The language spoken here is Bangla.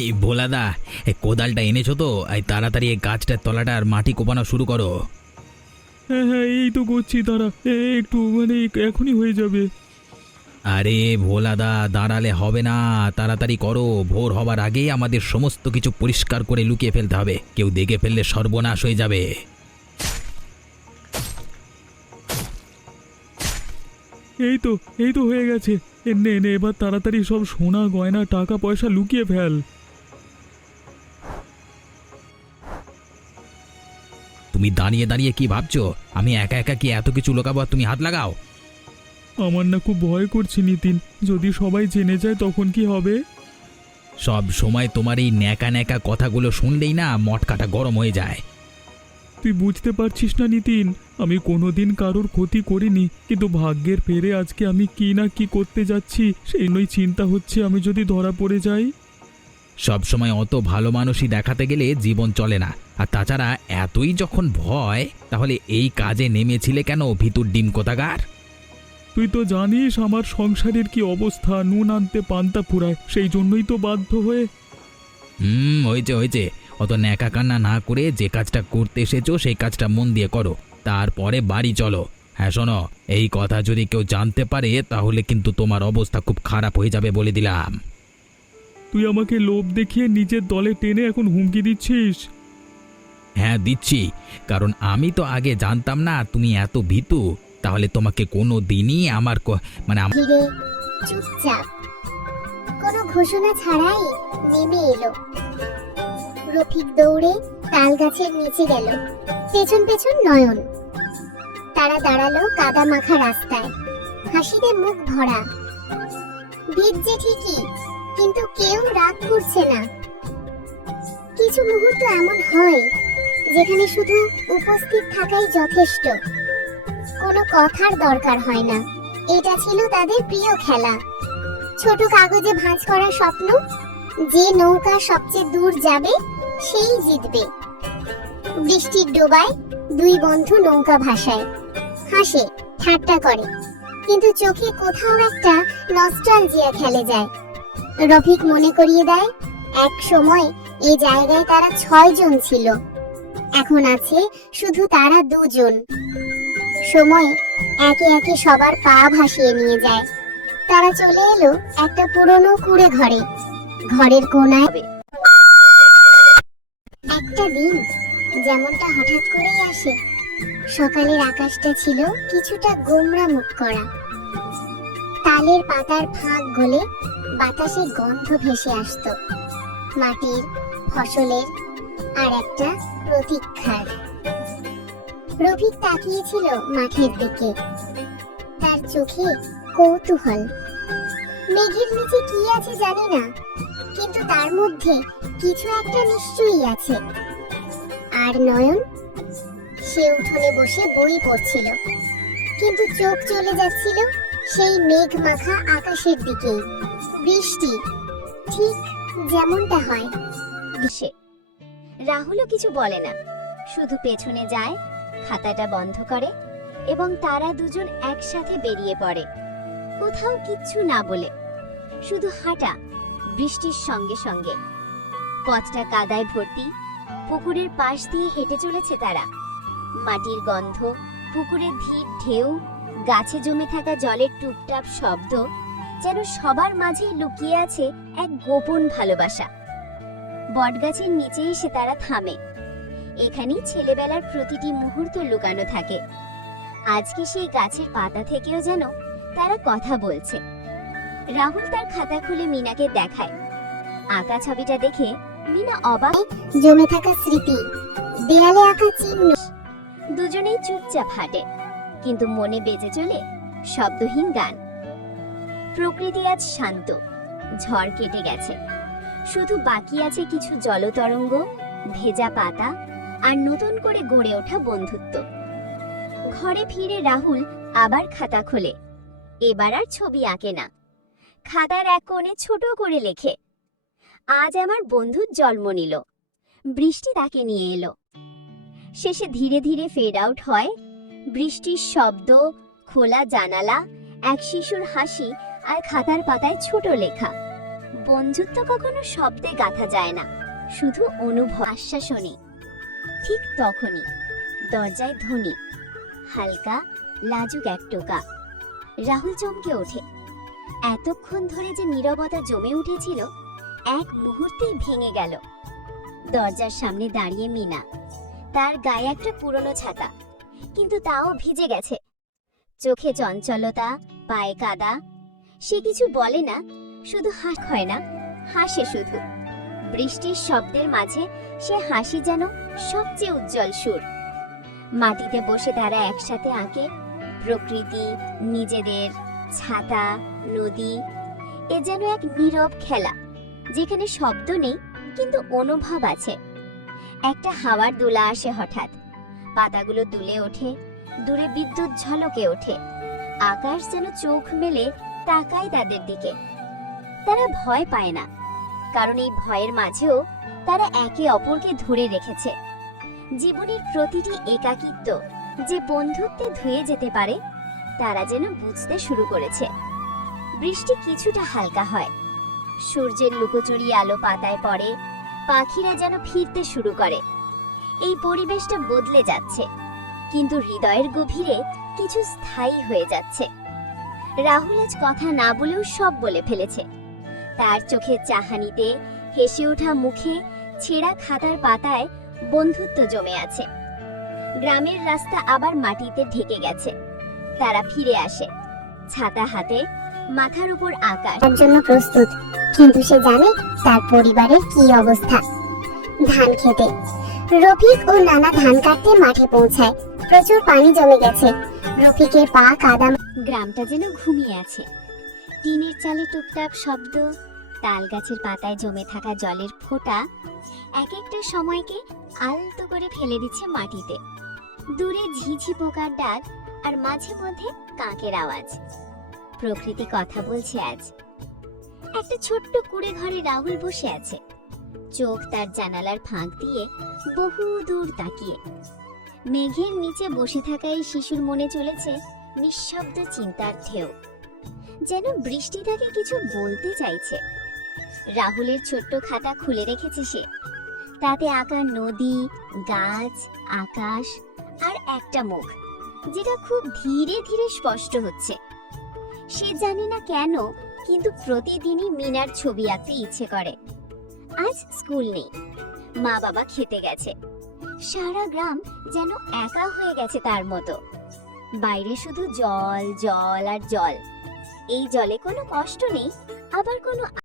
এই ভোলাদা, এই কোদালটা এনেছো তো? এই তাড়াতাড়ি এই গাছটার তলাটার মাটি কোপানো শুরু করো। হ্যাঁ হ্যাঁ, এই তো করছি, দাঁড়া, একটু এখনই হয়ে যাবে। আরে ভোলাদা, দাঁড়ালে হবে না, তাড়াতাড়ি করো। ভোর হবার আগেই আমাদের সমস্ত কিছু পরিষ্কার করে লুকিয়ে ফেলতে হবে, কেউ দেখে ফেললে সর্বনাশ হয়ে যাবে। এই তো হয়ে গেছে। নে নে, এবার তাড়াতাড়ি সব সোনা গয়না টাকা পয়সা লুকিয়ে ফেল। তুমি দাঁড়িয়ে দাঁড়িয়ে কি ভাবছো? আমি একা একা কি এত কিছু লুকাবো আর তুমি হাত লাগাও? আমার না খুব ভয় করছে নিতিন, যদি সবাই জেনে যায় তখন কি হবে? সব সময় তোমার এই ন্যাকা ন্যাকা কথাগুলো শুনলেই না মটকাটা গরম হয়ে যায়। তুই বুঝতে পারছিস না নিতিন, আমি কোনোদিন কারোর ক্ষতি করিনি, কিন্তু ভাগ্যের ফেরে আজকে আমি কি না কি করতে যাচ্ছি, সেই নই চিন্তা হচ্ছে আমি যদি ধরা পড়ে যাই। সব সময় অত ভালো মানুষই দেখাতে গেলে জীবন চলে না। আর তাছাড়া এতই যখন ভয়, তাহলে এই কাজে নেমেছিলে কেন, ভিতুর ডিম কোথাকার? তুই তো জানিস আমার সংসারের কি অবস্থা, নুন আনতে পান্তা ফুরায়, সেই জন্যই তো বাধ্য হয়ে। হয়েছে হয়েছে, অত ন্যাকা কান্না না করে যে কাজটা করতে এসেছো সেই কাজটা মন দিয়ে করো, তারপরে বাড়ি চলো। হ্যাঁ শোনো, এই কথা যদি কেউ জানতে পারে তাহলে কিন্তু তোমার অবস্থা খুব খারাপ হয়ে যাবে বলে দিলাম। তুই আমাকে লোভ দেখিয়ে নিজের দলে টেনে এখন হুমকি দিচ্ছিস? হ্যাঁ দিচ্ছি, কারণ আমি তো আগে জানতাম না তুমি এত ভীতু। তাহলে তোমাকে কোনো দিনই আমার ধীরে চুপচাপ কোনো ঘোষণা ছাড়াই নেমে এলো। রফিক দৌড়ে তাল গাছের নিচে গেল, পেছন পেছন নয়ন। তারা দাঁড়ালো কাদা মাখা রাস্তায়, হাসিতে মুখ ভরা। ভিজছে ঠিকই, কিন্তু কেউ রাগ করছে না। কিছু মুহূর্ত এমন হয় যেখানে শুধু উপস্থিত থাকাই যথেষ্ট, কোনো কথার দরকার হয় না। এটা ছিল তাদের প্রিয় খেলা, ছোট কাগজে ভাঁজ করা স্বপ্ন। যে নৌকা সবচেয়ে দূর যাবে সেই জিতবে। বৃষ্টির ডোবায় দুই বন্ধু নৌকা ভাসায়, হাসে, ঠাট্টা করে, কিন্তু চোখে কোথাও একটা নস্টালজিয়া খেলে যায়। রফিক মনে করিয়ে দেয়, এক সময় এই জায়গায় তারা 6 জন ছিল, এখন আছে শুধু তারা 2 জন। সময় একে একে সবার পা ভাসিয়ে নিয়ে যায়। তারা চলে এলো একটা পুরনো কুঁড়ে ঘরে। ঘরের কোণায় একটা দিন যেমনটা হঠাৎ করেই আসে। সকালের আকাশটা ছিল কিছুটা গোমড়া মুখ করা। তালের পাতার ফাঁক গলে বাতাসে গন্ধ ভেসে আসতো, মাটির, ফসলের আর একটা প্রতীক্ষার। রফিক তাকিয়েছিল মাঠের দিকে, তার চোখে কৌতূহল। মেঘের নিচে কি আছে জানি না, কিন্তু তার মধ্যে কিছু একটা নিশ্চয়ই আছে। আর নয়ন, সে উঠোনে বসে বই পড়ছিল, কিন্তু চোখ চলে যাচ্ছিল সেই মেঘ মাখা আকাশের দিকেই। বৃষ্টি ঠিক যেমনটা হয়। রাহুলও কিছু বলে না, শুধু পেছনে যায়, খাতাটা বন্ধ করে এবং তারা দুজন একসাথে বেরিয়ে পড়ে, কোথাও কিচ্ছু না বলে, শুধু হাঁটা বৃষ্টির সঙ্গে সঙ্গে। পথটা কাদায় ভর্তি, পুকুরের পাশ দিয়ে হেঁটে চলেছে তারা। মাটির গন্ধ, পুকুরের ধীর ঢেউ, গাছে জমে থাকা জলের টুপটাপ শব্দ, যেন সবার মাঝেই লুকিয়ে আছে এক গোপন ভালোবাসা। বটগাছের নিচে এসে তারা থামে। এখানেই ছেলেবেলার প্রতিটি মুহূর্ত লুকানো থাকে। আজকে সেই গাছের পাতা থেকেও যেন তারা কথা বলছে। রাহুল তার খাতা খুলে মিনাকে দেখায়। আঁকা ছবিটা দেখে মিনা অবাক। জমে থাকা স্মৃতি, দেয়ালে আঁকা চিহ্ন। দুজনেই চুপচাপ হাঁটে, কিন্তু মনে বেজে চলে শব্দহীন গান। প্রকৃতি আজ শান্ত, ঝড় কেটে গেছে, শুধু বাকি আছে কিছু জলতরঙ্গ, ভেজা পাতা আর নতুন করে গড়ে ওঠা বন্ধুত্ব। ঘরে ফিরে রাহুল আবার খাতা খোলে। এবার আর ছবি আঁকে না, খাতার এক কোণে ছোট করে লেখে, আজ আমার বন্ধুর জন্ম নিল। বৃষ্টি তাকে নিয়ে এলো। শেষে ধীরে ধীরে ফেড আউট হয় বৃষ্টির শব্দ, খোলা জানালা, এক শিশুর হাসি আর খাতার পাতায় ছোট লেখা, বন্ধুত্ব কখনো শব্দে গাঁথা যায় না, শুধু অনুভব আশ্বাসনী। ঠিক তখনই দরজায় ধ্বনি, হালকা লাজুক এক টোকা। রাহুল চমকে ওঠে। এতক্ষণ ধরে যে নীরবতা জমে উঠেছিল এক মুহূর্তেই ভেঙে গেল। দরজার সামনে দাঁড়িয়ে মিনা, তার গায়ে একটা পুরনো ছাতা, কিন্তু তাও ভিজে গেছে। চোখে চঞ্চলতা, পায়ে কাদা। সে কিছু বলে না, শুধু হয় না, হাসে শুধু। বৃষ্টির শব্দের মাঝে সে হাসি যেন সবচেয়ে উজ্জ্বল সুর। মাটিতে বসে তারা একসাথে আঁকে প্রকৃতি, নিজেদের, ছাতা, নদী। এ যেন এক নীরব খেলা, যেখানে শব্দ নেই কিন্তু অনুভব আছে। একটা হাওয়ার দোলা আসে হঠাৎ, পাতাগুলো দুলে ওঠে, দূরে বিদ্যুৎ ঝলকে ওঠে। আকাশ যেন চোখ মেলে তাকায় তাদের দিকে। তারা ভয় পায় না, কারণ এই ভয়ের মাঝেও তারা একে অপরকে ধরে রেখেছে। জীবনের প্রতিটি একাকিত্ব যে বন্ধুত্বে ধুয়ে যেতে পারে, তারা যেন বুঝতে শুরু করেছে। বৃষ্টি কিছুটা হালকা হয়, সূর্যের লুকোচুরি আলো পাতায় পড়ে, পাখিরা যেন ফিরতে শুরু করে। এই পরিবেশটা বদলে যাচ্ছে, কিন্তু হৃদয়ের গভীরে কিছু স্থায়ী হয়ে যাচ্ছে। রাহুল আজ কথা না বলেও সব বলে ফেলেছে। তার চোখের চাহানিতে, হেসে ওঠা মুখে, ছেঁড়া খাতার পাতায় বন্ধুত্ব জমে আছে। গ্রামের রাস্তা আবার মাটিতে ঢেকে গেছে। তারা ফিরে আসে, ছাতা হাতে, মাথার উপর আকাশ। তার জন্য প্রস্তুত, কিন্তু সে জানে তার পরিবারের কি অবস্থা। ধান খেতে রফিক ও নানা ধান কাটতে মাঠে পৌঁছায়। প্রচুর পানি জমে গেছে, রফিকের পা কাদা। গ্রামটা যেন ঘুমিয়ে আছে। টিনের চালে টুকটাক শব্দ, তাল গাছের পাতায় জমে থাকা জলের ফোঁটা এক একটা সময়কে আলতো করে ফেলে দিচ্ছে মাটিতে। দূরে ঝিঝি পোকার ডাক, আর মাঝে মধ্যে কাকের আওয়াজ। প্রকৃতি কথা বলছে আজ। একটা ছোট্ট কুড়ে ঘরে রাহুল বসে আছে, চোখ তার জানালার ফাঁক দিয়ে বহু দূর তাকিয়ে। মেঘের নিচে বসে থাকা এই শিশুর মনে চলেছে নিঃশব্দ চিন্তার ঢেউ, যেন বৃষ্টি তাকে কিছু বলতে চাইছে। রাহুলের ছোট্ট খাতা খুলে রেখেছে সে, তাতে আঁকা নদী, গাছ, আকাশ আর একটা মুখ, যেটা খুব ধীরে ধীরে স্পষ্ট হচ্ছে। সে জানে না কেন, কিন্তু প্রতিদিনই মিনার ছবি আঁকতে ইচ্ছে করে। আজ স্কুল নেই, মা বাবা খেতে গেছে, সারা গ্রাম যেন একা হয়ে গেছে তার মতো। বাইরে শুধু জল, জল আর জল। এই জলে কোনো কষ্ট নেই, আবার কোনো